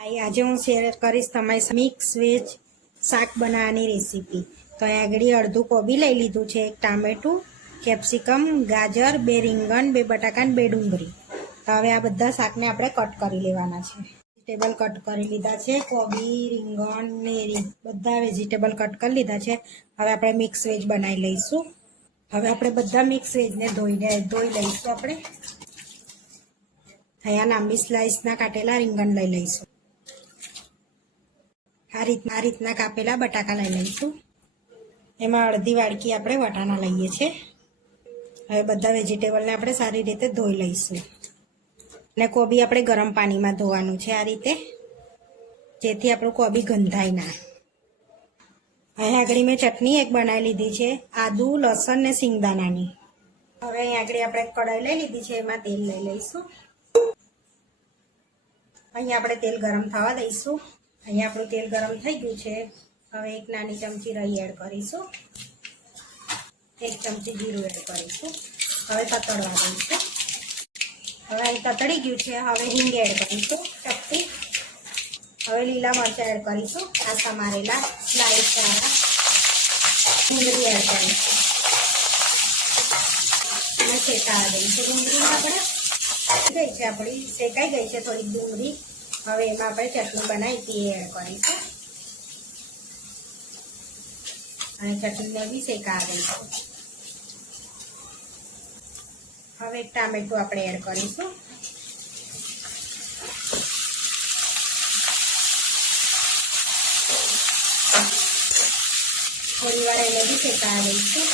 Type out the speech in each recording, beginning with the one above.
આજે હું શેર કરીશ તમારી સાથે મિક્સ વેજ શાક બનાવવાની રેસીપી। તો અહીં આગળ અડધું કોબી લઈ લીધું છે, એક ટામેટું, કેપ્સિકમ, ગાજર, 2 રીંગણ, 2 બટાકા અને 2 ડુંગળી। તો હવે આ બધા શાકને આપણે કટ કરી લેવાના છે। વેજીટેબલ કટ કરી લીધા છે, કોબી, રીંગણ ને બધા વેજીટેબલ કટ કરી લીધા છે। હવે આપણે મિક્સ વેજ બનાવી લઈશું। હવે આપણે બધા મિક્સ વેજને ધોઈ લઈશું। આપણે અહીંયા લાંબી સ્લાઇસના કાટેલા રીંગણ લઈ લઈશું। આ રીતના કાપેલા બટાકા લઈ લઈશું। એમાં અડધી વાડકી આપણે વટાણા લઈએ છીએ। હવે બધા વેજીટેબલને આપણે સારી રીતે ધોઈ લઈશું અને કોબી આપણે ગરમ પાણીમાં ધોવાનું છે આ રીતે, જેથી આપણું કોબી ગંધાય ના। અહીં આગળ મેં ચટણી એક બનાવી લીધી છે, આદુ, લસણ ને સિંગદાણાની। હવે અહીં આગળ આપણે કઢાઈ લઈ લીધી છે, એમાં તેલ લઈ લઈશું। અહીં આપણે તેલ ગરમ થવા દઈશું। અહીંયા આપણું તેલ ગરમ થઈ ગયું છે। હવે એક નાની ચમચી રાઈ એડ કરીશું, 1 ચમચી જીરું એડ કરીશું। હવે તતડવા દઈશું। હવે અહીં તતડી ગયું છે। હવે હિંગ એડ કરીશું, ચપટી। હવે લીલા મરચાં એડ કરીશું, આ સમારેલા સ્લાઇસ વાળા। ડુંગળી એડ કરીશું અને શેકાવા દઈશું। ડુંગળીમાં આપણે ગઈ છે, આપણી શેકાઈ ગઈ છે થોડીક ડુંગળી। હવે એમાં આપણે ચટણી બનાવી હતી એ એડ કરીશું અને ચટણીને બી શેકાવા દઈશું। હવે એક ટામેટું આપણે એડ કરીશું। થોડી વાર એને બી શેકાવા દઈશું।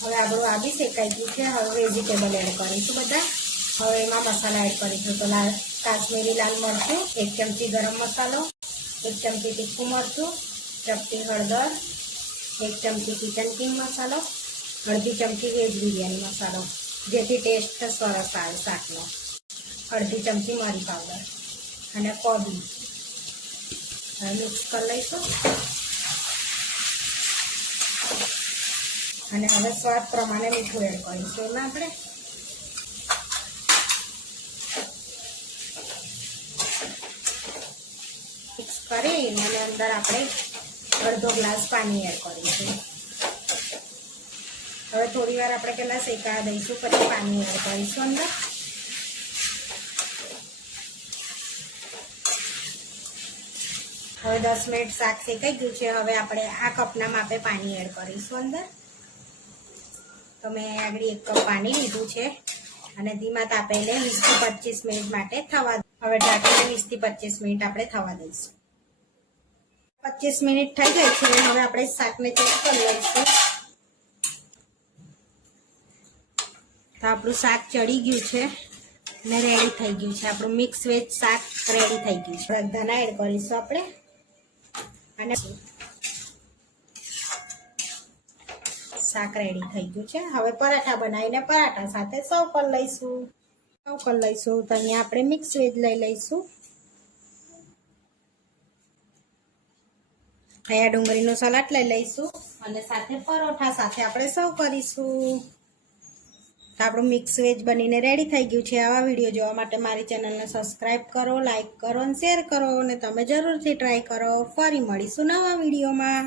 હવે આપણું આ બી શેકાઈ ગયું છે। હવે વેજીટેબલ એડ કરીશું બધા। હવે એમાં મસાલા એડ કરીશું, તો કાશ્મીરી લાલ મરચું, 1 ચમચી ગરમ મસાલો, 1 ચમચી તીખું મરચું, ચપટી હળદર, 1 ચમચી કિચન કિંગ મસાલો, અડધી ચમચી વેજ બિરયાની મસાલો, જેથી ટેસ્ટ સરસ આવે શાકનો, અડધી ચમચી મરી પાવડર અને કોબી। હવે મિક્સ કરી લઈશું અને હવે સ્વાદ પ્રમાણે મીઠું એડ કરીશું એમાં આપણે। મિક્સ કરી અને અંદર આપણે અડધો ગ્લાસ પાણી એડ કરીશું। હવે થોડી વાર આપણે પહેલા શેકાવા દઈશું, પછી પાણી એડ કરીશું અંદર। હવે 10 મિનિટ શાક શેકાઈ ગયું છે। હવે આપણે આ કપના માપે પાણી એડ કરીશું અંદર। તો મેં આગળ 1 કપ પાણી લીધું છે અને ધીમા તાપે 20 થી 25 મિનિટ માટે થવા। હવે ઢાંકીને 20 થી 25 મિનિટ આપણે થવા દઈશું। 25 મિનિટ થઈ ગઈ છે। હવે આપણે શાકને ચેક કરી લઈશું। તો આપણું શાક ચડી ગયું છે અને રેડી થઈ ગયું છે। આપણું મિક્સ વેજ શાક રેડી થઈ ગયું છે। ધાણા એડ કરીશું આપણે અને શાક રેડી થઈ ગયું છે। હવે પરાઠા બનાવીને પરાઠા સાથે સર્વ કરી લઈશું। તો અહીંયા આપણે મિક્સ વેજ લઈ લઈશું। અહીંયા ડુંગળીનો સલાડ લઈ લઈશું અને સાથે પરોઠા સાથે આપણે સર્વ કરીશું। તો આપણું મિક્સ વેજ બનીને રેડી થઈ ગયું છે। આવા વિડીયો જોવા માટે મારી ચેનલને સબસ્ક્રાઈબ કરો, લાઈક કરો અને શેર કરો અને તમે જરૂરથી ટ્રાય કરો। ફરી મળીશું નવા વિડીયોમાં।